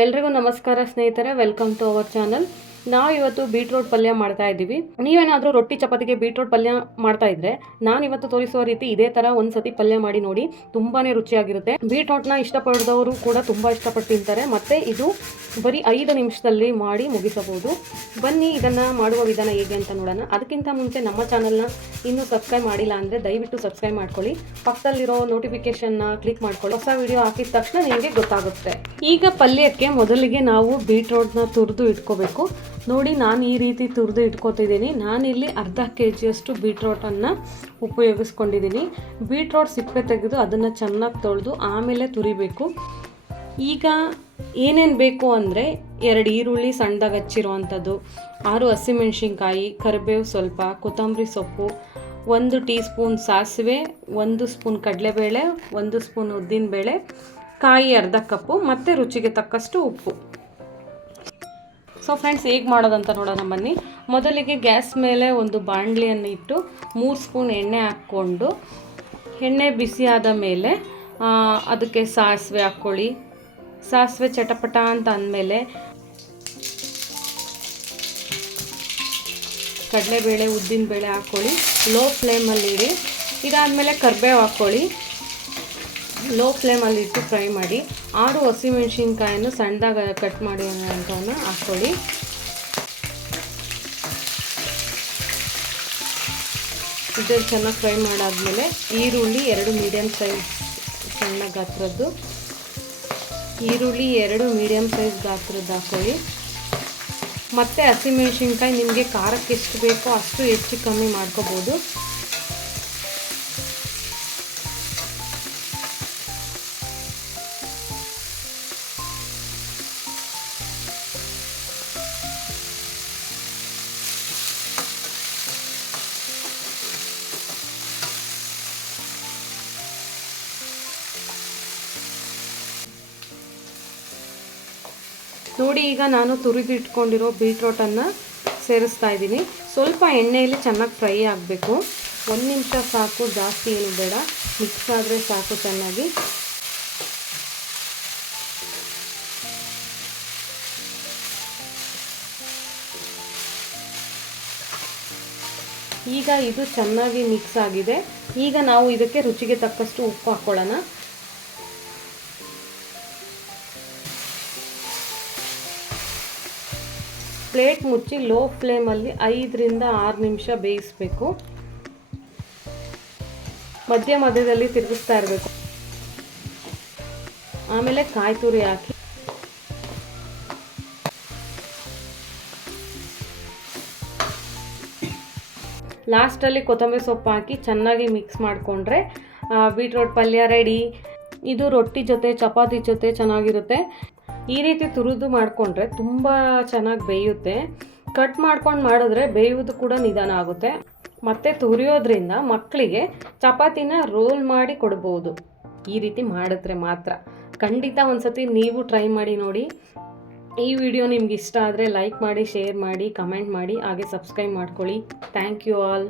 ಎಲ್ರಿಗೂ ನಮಸ್ಕಾರ ಸ್ನೇಹಿತರೆ, ವೆಲ್ಕಮ್ ಟು ಅವರ್ ಚಾನಲ್. ನಾವು ಇವತ್ತು ಬೀಟ್ರೂಟ್ ಪಲ್ಯ ಮಾಡ್ತಾ ಇದ್ದೀವಿ. ನೀವೇನಾದರೂ ರೊಟ್ಟಿ ಚಪಾತಿಗೆ ಬೀಟ್ರೂಟ್ ಪಲ್ಯ ಮಾಡ್ತಾ ಇದ್ರೆ ನಾನು ಇವತ್ತು ತೋರಿಸುವ ರೀತಿ ಇದೇ ಥರ ಒಂದ್ಸತಿ ಪಲ್ಯ ಮಾಡಿ ನೋಡಿ, ತುಂಬಾನೇ ರುಚಿಯಾಗಿರುತ್ತೆ. ಬೀಟ್ರೂಟ್ನ ಇಷ್ಟಪಡದವರು ಕೂಡ ತುಂಬ ಇಷ್ಟಪಟ್ಟು ತಿಂತಾರೆ. ಮತ್ತು ಇದು ಬರೀ 5 ನಿಮಿಷದಲ್ಲಿ ಮಾಡಿ ಮುಗಿಸಬಹುದು. ಬನ್ನಿ ಇದನ್ನು ಮಾಡುವ ವಿಧಾನ ಹೇಗೆ ಅಂತ ನೋಡೋಣ. ಅದಕ್ಕಿಂತ ಮುಂಚೆ ನಮ್ಮ ಚಾನಲ್ನ ಇನ್ನೂ ಸಬ್ಸ್ಕ್ರೈಬ್ ಮಾಡಿಲ್ಲ ಅಂದರೆ ದಯವಿಟ್ಟು ಸಬ್ಸ್ಕ್ರೈಬ್ ಮಾಡ್ಕೊಳ್ಳಿ. ಪಕ್ಕದಲ್ಲಿರೋ ನೋಟಿಫಿಕೇಷನ್ನ ಕ್ಲಿಕ್ ಮಾಡ್ಕೊಳ್ಳಿ. ಹೊಸ ವಿಡಿಯೋ ಹಾಕಿದ ತಕ್ಷಣ ನಿಮಗೆ ಗೊತ್ತಾಗುತ್ತೆ. ಈಗ ಪಲ್ಯಕ್ಕೆ ಮೊದಲಿಗೆ ನಾವು ಬೀಟ್ರೂಟ್ನ ತುರಿದು ಇಟ್ಕೋಬೇಕು. ನೋಡಿ, ನಾನು ಈ ರೀತಿ ತುರಿದು ಇಟ್ಕೋತಿದ್ದೀನಿ. ನಾನಿಲ್ಲಿ ಅರ್ಧ kg ಬೀಟ್ರೂಟನ್ನು ಉಪಯೋಗಿಸ್ಕೊಂಡಿದ್ದೀನಿ. ಬೀಟ್ರೂಟ್ ಸಿಪ್ಪೆ ತೆಗೆದು ಅದನ್ನು ಚೆನ್ನಾಗಿ ತೊಳೆದು ಆಮೇಲೆ ತುರಿಬೇಕು. ಈಗ ಏನೇನು ಬೇಕು ಅಂದರೆ 2 ಈರುಳ್ಳಿ ಸಣ್ಣದಾಗಿ ಹಚ್ಚಿರುವಂಥದ್ದು, 6 ಹಸಿಮೆಣಸಿನ್ಕಾಯಿ, ಕರಿಬೇವು ಸ್ವಲ್ಪ, ಕೊತ್ತಂಬರಿ ಸೊಪ್ಪು, 1 ಟೀ ಸ್ಪೂನ್ ಸಾಸಿವೆ, 1 ಸ್ಪೂನ್ ಕಡಲೆಬೇಳೆ, 1 ಸ್ಪೂನ್ ಉದ್ದಿನಬೇಳೆ, ಕಾಯಿ ಅರ್ಧ ಕಪ್ಪು ಮತ್ತು ರುಚಿಗೆ ತಕ್ಕಷ್ಟು ಉಪ್ಪು. ಸೊ ಫ್ರೆಂಡ್ಸ್, ಹೇಗೆ ಮಾಡೋದಂತ ನೋಡೋಣ ಬನ್ನಿ. ಮೊದಲಿಗೆ ಗ್ಯಾಸ್ ಮೇಲೆ ಒಂದು ಬಾಣಲಿಯನ್ನು ಇಟ್ಟು 3 ಸ್ಪೂನ್ ಎಣ್ಣೆ ಹಾಕ್ಕೊಂಡು, ಎಣ್ಣೆ ಬಿಸಿ ಆದ ಮೇಲೆ ಅದಕ್ಕೆ ಸಾಸಿವೆ ಹಾಕ್ಕೊಳ್ಳಿ. ಸಾಸಿವೆ ಚಟಪಟ ಅಂತ ಅಂದಮೇಲೆ ಕಡಲೆಬೇಳೆ, ಉದ್ದಿನಬೇಳೆ ಹಾಕ್ಕೊಳ್ಳಿ. ಲೋ ಫ್ಲೇಮಲ್ಲಿ ಇಡಿ. ಇದಾದಮೇಲೆ ಕರಿಬೇವು ಹಾಕ್ಕೊಳ್ಳಿ. ಲೋ ಫ್ಲೇಮಲ್ಲಿ ಇಟ್ಟು ಫ್ರೈ ಮಾಡಿ. 6 ಹಸಿಮೆಣಸಿನ್ಕಾಯನ್ನು ಸಣ್ಣದಾಗಿ ಕಟ್ ಮಾಡಿ ಅಂಥವನ್ನ ಹಾಕ್ಕೊಳ್ಳಿ. ಇದನ್ನು ಚೆನ್ನಾಗಿ ಫ್ರೈ ಮಾಡಾದಮೇಲೆ ಈರುಳ್ಳಿ 2 ಮೀಡಿಯಮ್ ಸೈಜ್ ಸಣ್ಣ ಗಾತ್ರದ್ದು ಈರುಳ್ಳಿ 2 ಮೀಡಿಯಮ್ ಸೈಜ್ ಗಾತ್ರದ್ದು ಹಾಕ್ಕೊಳ್ಳಿ. ಮತ್ತು ಹಸಿಮೆಣಸಿನ್ಕಾಯಿ ನಿಮಗೆ ಖಾರಕ್ಕೆ ಎಷ್ಟು ಬೇಕೋ ಅಷ್ಟು ಹೆಚ್ಚು ಕಮ್ಮಿ ಮಾಡ್ಕೋಬೋದು. ನೋಡಿ, ಈಗ ನಾನು ತುರಿದು ಇಟ್ಕೊಂಡಿರೋ ಬೀಟ್ರೂಟನ್ನು ಸೇರಿಸ್ತಾ ಇದ್ದೀನಿ. ಸ್ವಲ್ಪ ಎಣ್ಣೆಯಲ್ಲಿ ಚೆನ್ನಾಗಿ ಫ್ರೈ ಆಗಬೇಕು. 1 ನಿಮಿಷ ಸಾಕು, ಜಾಸ್ತಿ ಏನು ಬೇಡ. ಮಿಕ್ಸ್ ಆದರೆ ಸಾಕು ಚೆನ್ನಾಗಿ. ಈಗ ಇದು ಚೆನ್ನಾಗಿ ಮಿಕ್ಸ್ ಆಗಿದೆ. ಈಗ ನಾವು ಇದಕ್ಕೆ ರುಚಿಗೆ ತಕ್ಕಷ್ಟು ಉಪ್ಪು ಹಾಕ್ಕೊಳ್ಳೋಣ. ಪ್ಲೇಟ್ ಮುಚ್ಚಿ ಲೋ ಫ್ಲೇಮಲ್ಲಿ 5 ರಿಂದ 6 ನಿಮಿಷ ಬೇಯಿಸಬೇಕು. ಮಧ್ಯದಲ್ಲಿ ತಿರುಗಿಸ್ತಾ ಇರಬೇಕು. ಆಮೇಲೆ ಕಾಯಿ ತುರಿ ಹಾಕಿ ಲಾಸ್ಟಲ್ಲಿ ಕೊತ್ತಂಬರಿ ಸೊಪ್ಪು ಹಾಕಿ ಚೆನ್ನಾಗಿ ಮಿಕ್ಸ್ ಮಾಡಿಕೊಂಡ್ರೆ ಬೀಟ್ರೂಟ್ ಪಲ್ಯ ರೆಡಿ. ಇದು ರೊಟ್ಟಿ ಜೊತೆ, ಚಪಾತಿ ಜೊತೆ ಚೆನ್ನಾಗಿರುತ್ತೆ. ಈ ರೀತಿ ತುರಿದು ಮಾಡಿಕೊಂಡ್ರೆ ತುಂಬ ಚೆನ್ನಾಗಿ ಬೇಯುತ್ತೆ. ಕಟ್ ಮಾಡ್ಕೊಂಡು ಮಾಡಿದ್ರೆ ಬೇಯುವುದು ಕೂಡ ನಿಧಾನ ಆಗುತ್ತೆ. ಮತ್ತು ತುರಿಯೋದ್ರಿಂದ ಮಕ್ಕಳಿಗೆ ಚಪಾತಿನ ರೋಲ್ ಮಾಡಿ ಕೊಡ್ಬೋದು. ಈ ರೀತಿ ಮಾಡಿದ್ರೆ ಮಾತ್ರ. ಖಂಡಿತ ಒಂದ್ಸತಿ ನೀವು ಟ್ರೈ ಮಾಡಿ ನೋಡಿ. ಈ ವಿಡಿಯೋ ನಿಮ್ಗೆ ಇಷ್ಟ ಆದರೆ ಲೈಕ್ ಮಾಡಿ, ಶೇರ್ ಮಾಡಿ, ಕಮೆಂಟ್ ಮಾಡಿ, ಹಾಗೆ ಸಬ್ಸ್ಕ್ರೈಬ್ ಮಾಡ್ಕೊಳ್ಳಿ. Thank you all.